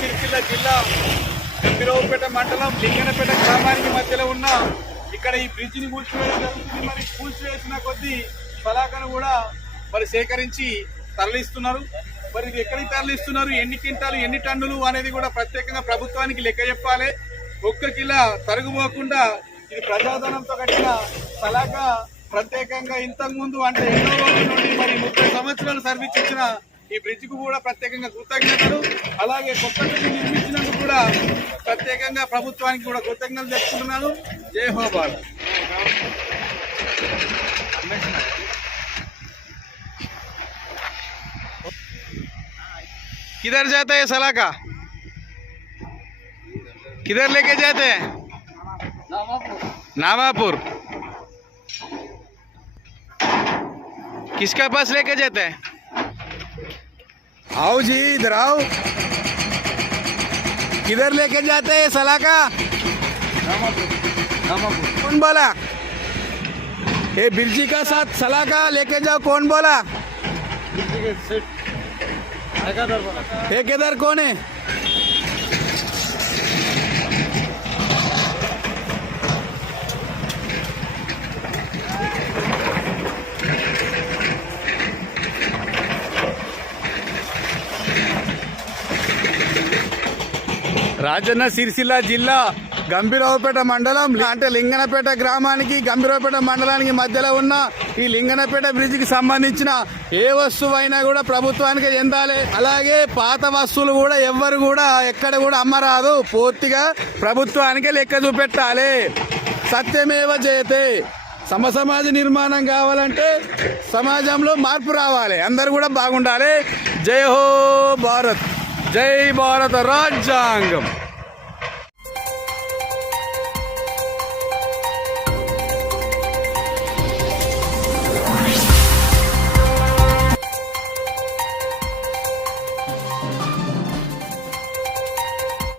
సిరిసిల్ల జిల్లా గంభీరావుపేట మండలం లింగనపేట గ్రామానికి మధ్యలో ఉన్న ఇక్కడ ఈ బ్రిడ్జిని కూల్చివేయడం జరుగుతుంది. మరి కూల్చివేసిన కొద్దీ సలాకను కూడా మరి సేకరించి తరలిస్తున్నారు. మరి ఇది ఎక్కడికి తరలిస్తున్నారు, ఎన్ని క్వింటాలు ఎన్ని టన్నులు అనేది కూడా ప్రత్యేకంగా ప్రభుత్వానికి లెక్క చెప్పాలి. ఒక్క కిలో తరుగుపోకుండా ఇది ప్రజాధనంతో కట్టిన సలాక ప్రత్యేకంగా ఇంతకు ముందు అంటే ఎన్నో రోజుల నుండి మరి 30 సంవత్సరాలు సర్వీస్ ఇచ్చిన ఈ బ్రిడ్జ్ కు కూడా ప్రత్యేకంగా కృతజ్ఞతలు. అలాగే కొత్త బ్రిడ్జ్ నిర్మించినందుకు కూడా ప్రత్యేకంగా ప్రభుత్వానికి కూడా కృతజ్ఞతలు చెప్పుకుంటున్నాను. జై హో భారత్. किधर जाता है सलाका, किधर लेके जाते हैं? नामापुर। किसके पास लेके जाते हैं? आओ जी इधर आओ। किधर लेके जाते हैं सलाका? नामापुर। कौन बोला ये बिरजी का साथ सलाका लेके जाओ? कौन बोला? बिरजी के सेठ ठेकेदार कौन है? రాజన్న సిరిసిల్ల జిల్లా గంభీరావుపేట మండలం అంటే లింగనపేట గ్రామానికి గంభీరావుపేట మండలానికి మధ్యలో ఉన్న ఈ లింగనపేట బ్రిడ్జికి సంబంధించిన ఏ వస్తువైనా కూడా ప్రభుత్వానికి చెందాలి. అలాగే పాత వస్తువులు కూడా ఎవ్వరు కూడా ఎక్కడ కూడా అమ్మరాదు, పూర్తిగా ప్రభుత్వానికే లెక్క చూపెట్టాలి. సత్యమేవ జయతే. సమాజ నిర్మాణం కావాలంటే సమాజంలో మార్పు రావాలి, అందరు కూడా బాగుండాలి. జై హో భారత్, జై భారత రాజ్యాంగం.